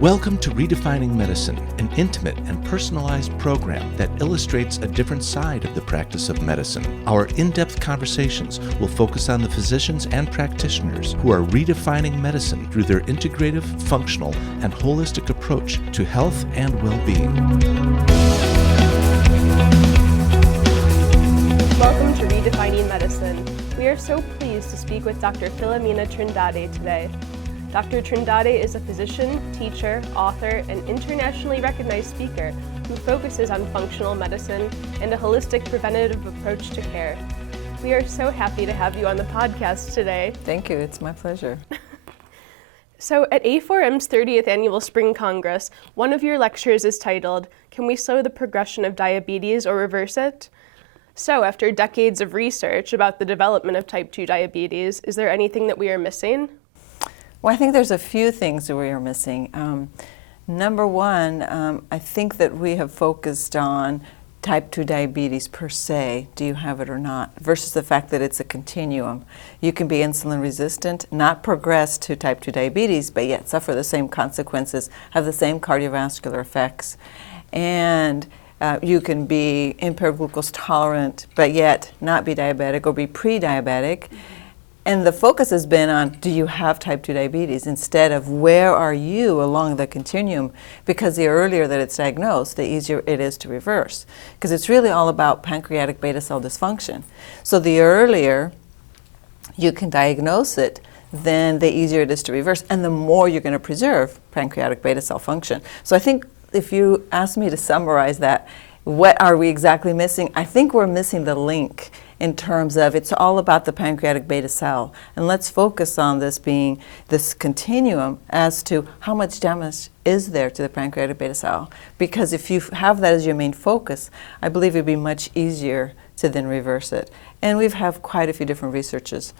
Welcome to Redefining Medicine, an intimate and personalized program that illustrates a different side of the practice of medicine. Our in-depth conversations will focus on the physicians and practitioners who are redefining medicine through their integrative, functional, and holistic approach to health and well-being. Welcome to Redefining Medicine. We are so pleased to speak with Dr. Filomena Trindade today. Dr. Trindade is a physician, teacher, author, and internationally recognized speaker who focuses on functional medicine and a holistic preventative approach to care. We are so happy to have you on the podcast today. Thank you, it's my pleasure. So at AFAARM's 30th Annual Spring Congress, one of your lectures is titled, "Can we slow the progression of diabetes or reverse it?" So after decades of research about the development of type 2 diabetes, is there anything that we are missing? Well, I think there's a few things that we are missing. Number one, I think that we have focused on type 2 diabetes per se, do you have it or not, versus the fact that it's a continuum. You can be insulin resistant, not progress to type 2 diabetes, but yet suffer the same consequences, have the same cardiovascular effects. And you can be impaired glucose tolerant, but yet not be diabetic or be pre-diabetic. And the focus has been on, do you have type 2 diabetes, instead of where are you along the continuum, because the earlier that it's diagnosed, the easier it is to reverse. Because it's really all about pancreatic beta cell dysfunction. So the earlier you can diagnose it, then the easier it is to reverse, and the more you're going to preserve pancreatic beta cell function. So I think if you ask me to summarize that, what are we exactly missing? I think we're missing the link in terms of it's all about the pancreatic beta cell. And let's focus on this being this continuum as to how much damage is there to the pancreatic beta cell. Because if you have that as your main focus, I believe it'd be much easier to then reverse it. And we've had quite a few different researchers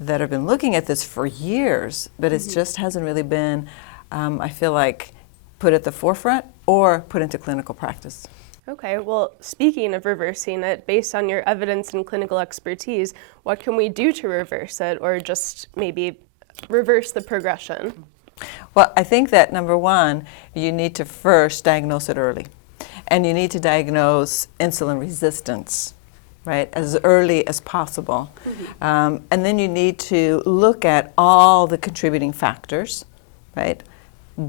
that have been looking at this for years, but it just hasn't really been, I feel like, put at the forefront or put into clinical practice. Okay, well, speaking of reversing it, based on your evidence and clinical expertise, what can we do to reverse it, or just maybe reverse the progression? Well, I think that number one, you need to first diagnose it early. And you need to diagnose insulin resistance, right, as early as possible. And then you need to look at all the contributing factors, right?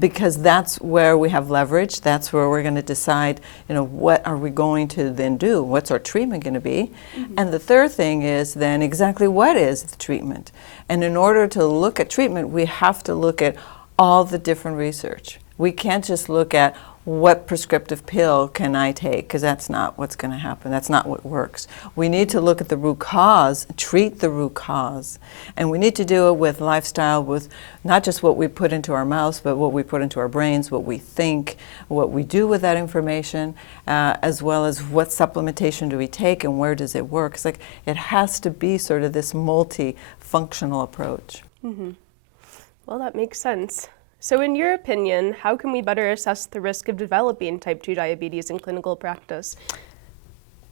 Because that's where we have leverage. That's where we're going to decide, what are we going to then do? What's our treatment going to be? And the third thing is then exactly what is the treatment? And in order to look at treatment, we have to look at all the different research. We can't just look at what prescriptive pill can I take, because that's not what's going to happen. That's not what works. We need to look at the root cause, treat the root cause. And we need to do it with lifestyle, with not just what we put into our mouths, but what we put into our brains, what we think, what we do with that information, as well as what supplementation do we take and where does it work. It's like it has to be sort of this multifunctional approach. Well, that makes sense. So in your opinion, how can we better assess the risk of developing type 2 diabetes in clinical practice?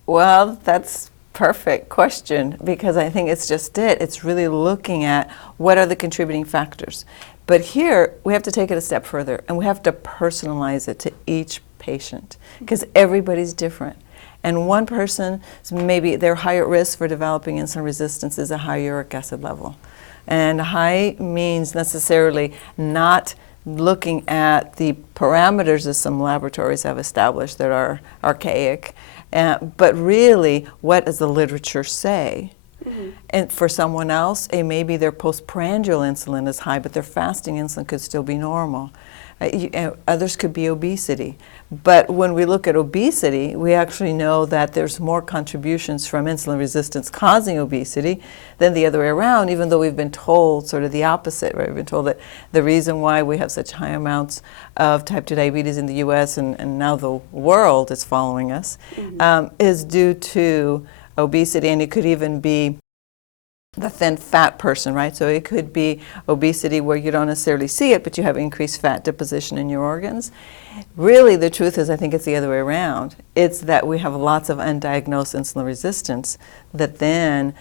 Well, that's a perfect question, because I think it's just it. It's really looking at what are the contributing factors. But here, we have to take it a step further, and we have to personalize it to each patient, because everybody's different. And one person, maybe they're higher at risk for developing insulin resistance is a high uric acid level. And high means necessarily not looking at the parameters that some laboratories have established that are archaic, but really what does the literature say? And for someone else, maybe their postprandial insulin is high, but their fasting insulin could still be normal. Others could be obesity. But when we look at obesity, we actually know that there's more contributions from insulin resistance causing obesity than the other way around, even though we've been told sort of the opposite, right? We've been told that the reason why we have such high amounts of type 2 diabetes in the US and now the world is following us, is due to obesity, and it could even be the thin fat person, right? So it could be obesity where you don't necessarily see it, but you have increased fat deposition in your organs. Really, the truth is, I think it's the other way around. It's that we have lots of undiagnosed insulin resistance that then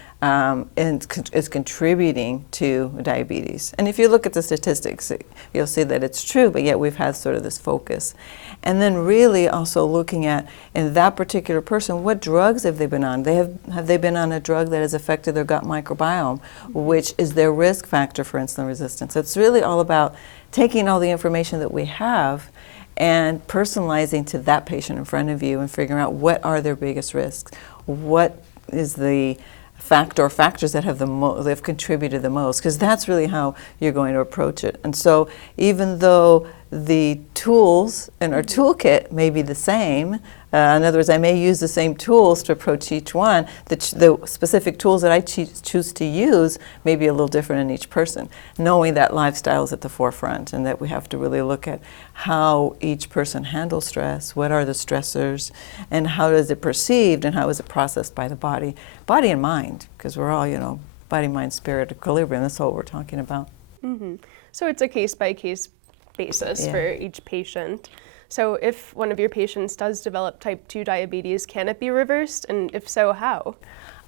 is contributing to diabetes. And if you look at the statistics, you'll see that it's true, but yet we've had sort of this focus. And then really also looking at, in that particular person, what drugs have they been on? Have they been on a drug that has affected their gut microbiome, which is their risk factor for insulin resistance? It's really all about taking all the information that we have and personalizing to that patient in front of you and figuring out what are their biggest risks, what is the factors that have contributed the most, because that's really how you're going to approach it. And so even though the tools in our toolkit may be the same, in other words, I may use the same tools to approach each one, the specific tools that I choose to use may be a little different in each person, knowing that lifestyle is at the forefront and that we have to really look at how each person handles stress, what are the stressors, and how is it perceived and how is it processed by the body and mind, because we're all, body, mind, spirit equilibrium, that's what we're talking about. Mm-hmm. So it's a case-by-case basis for each patient. So if one of your patients does develop type 2 diabetes, can it be reversed? And if so, how?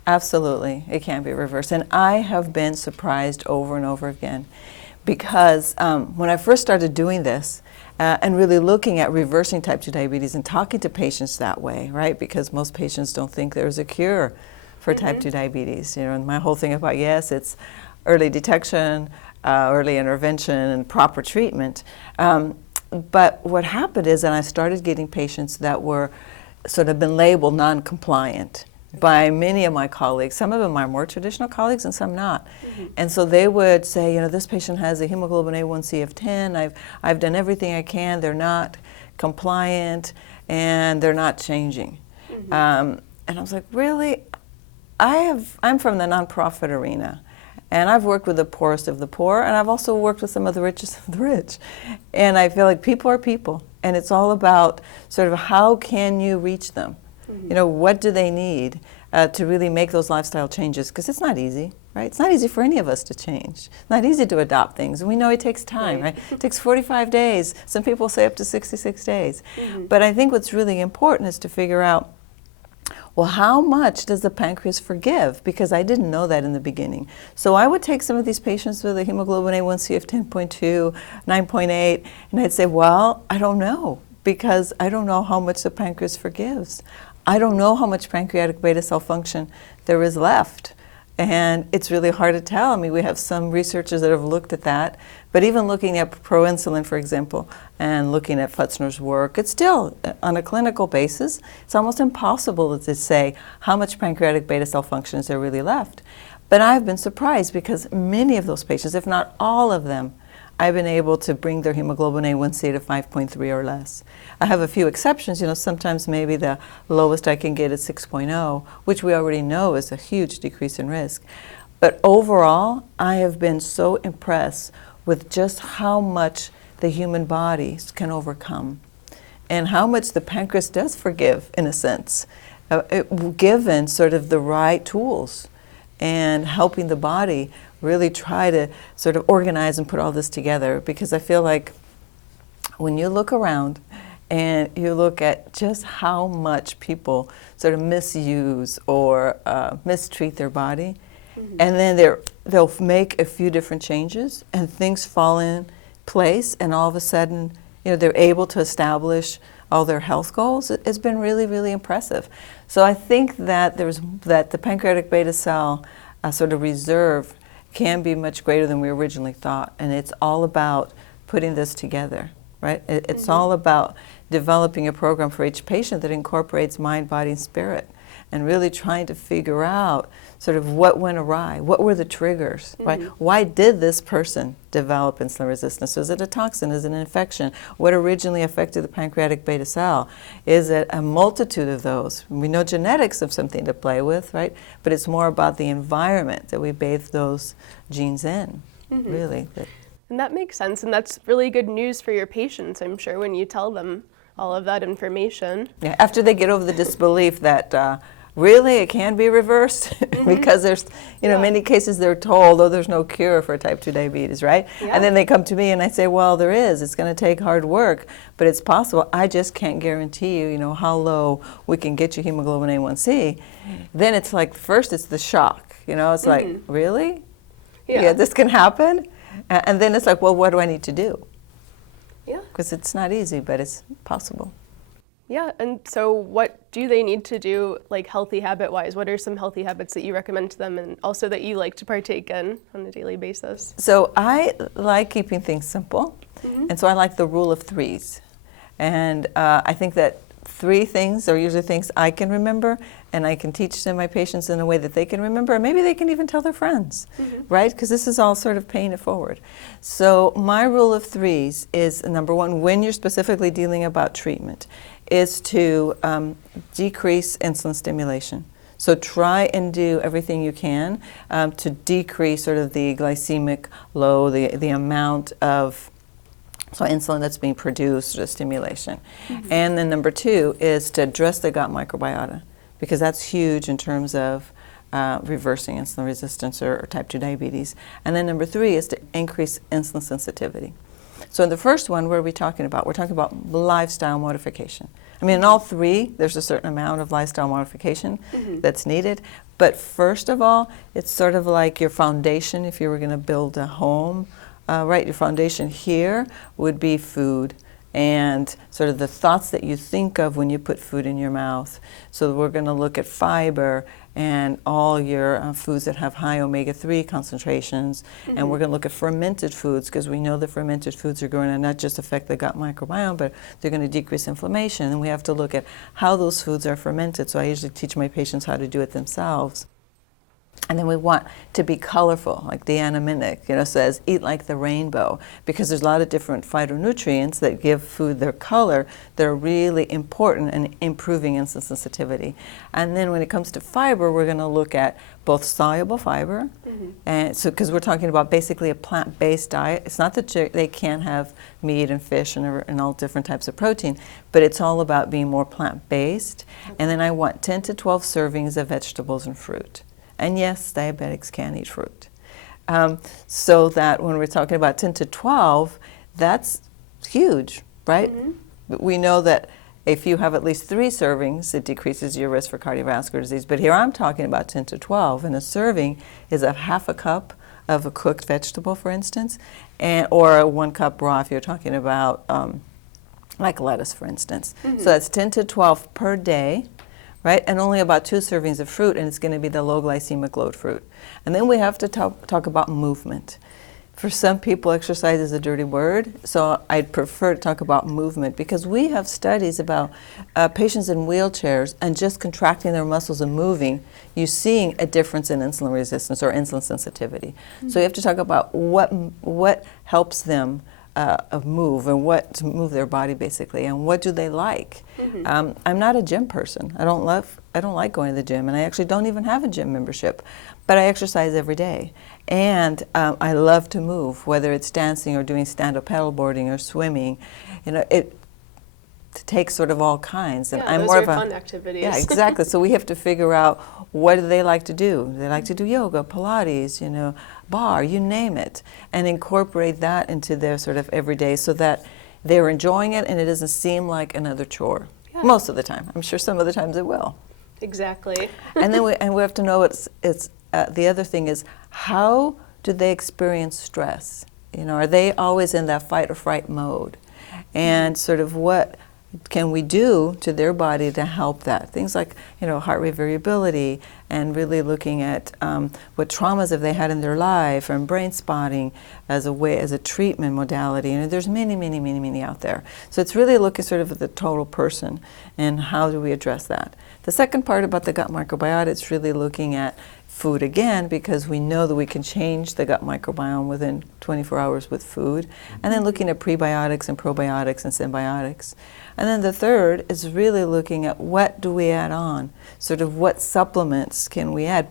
Absolutely, it can be reversed. And I have been surprised over and over again because when I first started doing this and really looking at reversing type 2 diabetes and talking to patients that way, right? Because most patients don't think there's a cure for type 2 diabetes. And my whole thing about, yes, it's early detection, early intervention, and proper treatment. But what happened is that I started getting patients that were sort of been labeled non-compliant by many of my colleagues. Some of them are more traditional colleagues and some not. And so they would say, this patient has a hemoglobin A1C of 10. I've done everything I can. They're not compliant and they're not changing. And I was like, really? I'm from the nonprofit arena. And I've worked with the poorest of the poor, and I've also worked with some of the richest of the rich. And I feel like people are people, and it's all about sort of how can you reach them? What do they need to really make those lifestyle changes? Because it's not easy, right? It's not easy for any of us to change. It's not easy to adopt things. And we know it takes time, right? It takes 45 days. Some people say up to 66 days. But I think what's really important is to figure out, well, how much does the pancreas forgive? Because I didn't know that in the beginning. So I would take some of these patients with a hemoglobin A1C of 10.2, 9.8, and I'd say, well, I don't know, because I don't know how much the pancreas forgives. I don't know how much pancreatic beta cell function there is left. And it's really hard to tell. I mean, we have some researchers that have looked at that, but even looking at proinsulin, for example, and looking at Futzner's work, it's still, on a clinical basis, it's almost impossible to say how much pancreatic beta cell function is there really left. But I've been surprised because many of those patients, if not all of them, I've been able to bring their hemoglobin A1C to 5.3 or less. I have a few exceptions. Sometimes maybe the lowest I can get is 6.0, which we already know is a huge decrease in risk. But overall, I have been so impressed with just how much the human body can overcome and how much the pancreas does forgive, in a sense, given sort of the right tools and helping the body really try to sort of organize and put all this together. Because I feel like when you look around and you look at just how much people sort of misuse or mistreat their body, and then they'll make a few different changes and things fall in place, and all of a sudden they're able to establish all their health goals. It's been really, really impressive. So I think that the pancreatic beta cell sort of reserve can be much greater than we originally thought, and it's all about putting this together, right? It's all about developing a program for each patient that incorporates mind, body, and spirit, and really trying to figure out sort of what went awry, what were the triggers, right? Why did this person develop insulin resistance? Is it a toxin? Is it an infection? What originally affected the pancreatic beta cell? Is it a multitude of those? We know genetics have something to play with, right? But it's more about the environment that we bathe those genes in, really. And that makes sense, and that's really good news for your patients, I'm sure, when you tell them all of that information. Yeah, after they get over the disbelief that really, it can be reversed? Because there's, many cases they're told, oh, there's no cure for type 2 diabetes, right? Yeah. And then they come to me and I say, well, there is. It's going to take hard work, but it's possible. I just can't guarantee you, how low we can get your hemoglobin A1C. Then it's like, first it's the shock, it's like, really? Yeah, this can happen? And then it's like, well, what do I need to do? Yeah. Because it's not easy, but it's possible. Yeah, and so what do they need to do, like healthy habit-wise? What are some healthy habits that you recommend to them and also that you like to partake in on a daily basis? So I like keeping things simple, and so I like the rule of threes. And I think that 3 things are usually things I can remember, and I can teach to my patients in a way that they can remember, and maybe they can even tell their friends, right? Because this is all sort of paying it forward. So my rule of threes is, number 1, when you're specifically dealing about treatment, is to decrease insulin stimulation. So try and do everything you can to decrease sort of the glycemic load, the amount of insulin that's being produced, or stimulation. And then number 2 is to address the gut microbiota, because that's huge in terms of reversing insulin resistance or type 2 diabetes. And then number 3 is to increase insulin sensitivity. So in the first one, what are we talking about? We're talking about lifestyle modification. I mean, in all 3, there's a certain amount of lifestyle modification that's needed. But first of all, it's sort of like your foundation if you were going to build a home. Right, your foundation here would be food and sort of the thoughts that you think of when you put food in your mouth. So we're going to look at fiber and all your foods that have high omega-3 concentrations. And we're going to look at fermented foods, because we know that fermented foods are going to not just affect the gut microbiome, but they're going to decrease inflammation. And we have to look at how those foods are fermented. So I usually teach my patients how to do it themselves. And then we want to be colorful, like Deanna Minnick, says, eat like the rainbow, because there's a lot of different phytonutrients that give food their color that are really important in improving insulin sensitivity. And then when it comes to fiber, we're going to look at both soluble fiber, and so because we're talking about basically a plant-based diet. It's not that they can't have meat and fish and all different types of protein, but it's all about being more plant-based. And then I want 10 to 12 servings of vegetables and fruit. And yes, diabetics can eat fruit. So that when we're talking about 10 to 12, that's huge, right? We know that if you have at least 3 servings, it decreases your risk for cardiovascular disease. But here I'm talking about 10 to 12, and a serving is a half a cup of a cooked vegetable, for instance, or a 1 cup raw if you're talking about like lettuce, for instance. So that's 10 to 12 per day. Right, and only about 2 servings of fruit, and it's going to be the low glycemic load fruit. And then we have to talk about movement. For some people, exercise is a dirty word, so I'd prefer to talk about movement, because we have studies about patients in wheelchairs and just contracting their muscles and moving, you're seeing a difference in insulin resistance or insulin sensitivity. So you have to talk about what helps them move and what to move their body basically, and what do they like. I'm not a gym person. I don't like going to the gym, and I actually don't even have a gym membership, but I exercise every day, and I love to move, whether it's dancing or doing stand-up paddleboarding or swimming. It takes sort of all kinds, and I'm those more are of a fun activities. Yeah, exactly. So we have to figure out, what do they like to do? They like to do yoga, Pilates, bar, you name it, and incorporate that into their sort of everyday, so that they're enjoying it and it doesn't seem like another chore. Most of the time. I'm sure some of the times it will. Exactly. And then we have to know it's the other thing is, how do they experience stress? Are they always in that fight or fright mode? And sort of what can we do to their body to help that? Things like, heart rate variability, and really looking at what traumas have they had in their life, and brain spotting as a treatment modality. And there's many out there. So it's really looking sort of at the total person, and how do we address that? The second part about the gut microbiota, it's really looking at food again, because we know that we can change the gut microbiome within 24 hours with food, and then looking at prebiotics and probiotics and symbiotics. And then the third is really looking at, what do we add on? Sort of what supplements can we add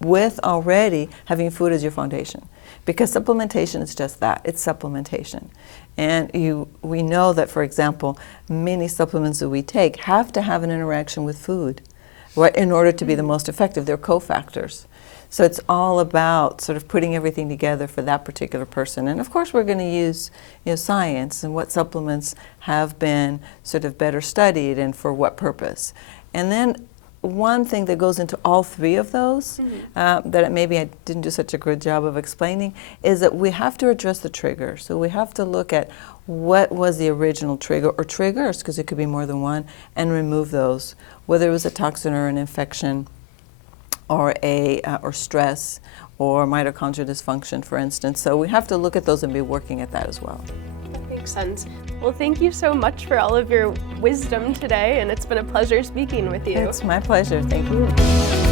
with already having food as your foundation? Because supplementation is just that, it's supplementation. And we know that, for example, many supplements that we take have to have an interaction with food. in order to be the most effective. They're cofactors. So it's all about sort of putting everything together for that particular person. And of course we're going to use science and what supplements have been sort of better studied and for what purpose. And then one thing that goes into all three of those that maybe I didn't do such a good job of explaining is that we have to address the trigger. So we have to look at what was the original trigger or triggers, because it could be more than one, and remove those, whether it was a toxin or an infection or or stress or mitochondrial dysfunction, for instance. So we have to look at those and be working at that as well. That makes sense. Well, thank you so much for all of your wisdom today, and it's been a pleasure speaking with you. It's my pleasure. Thank you.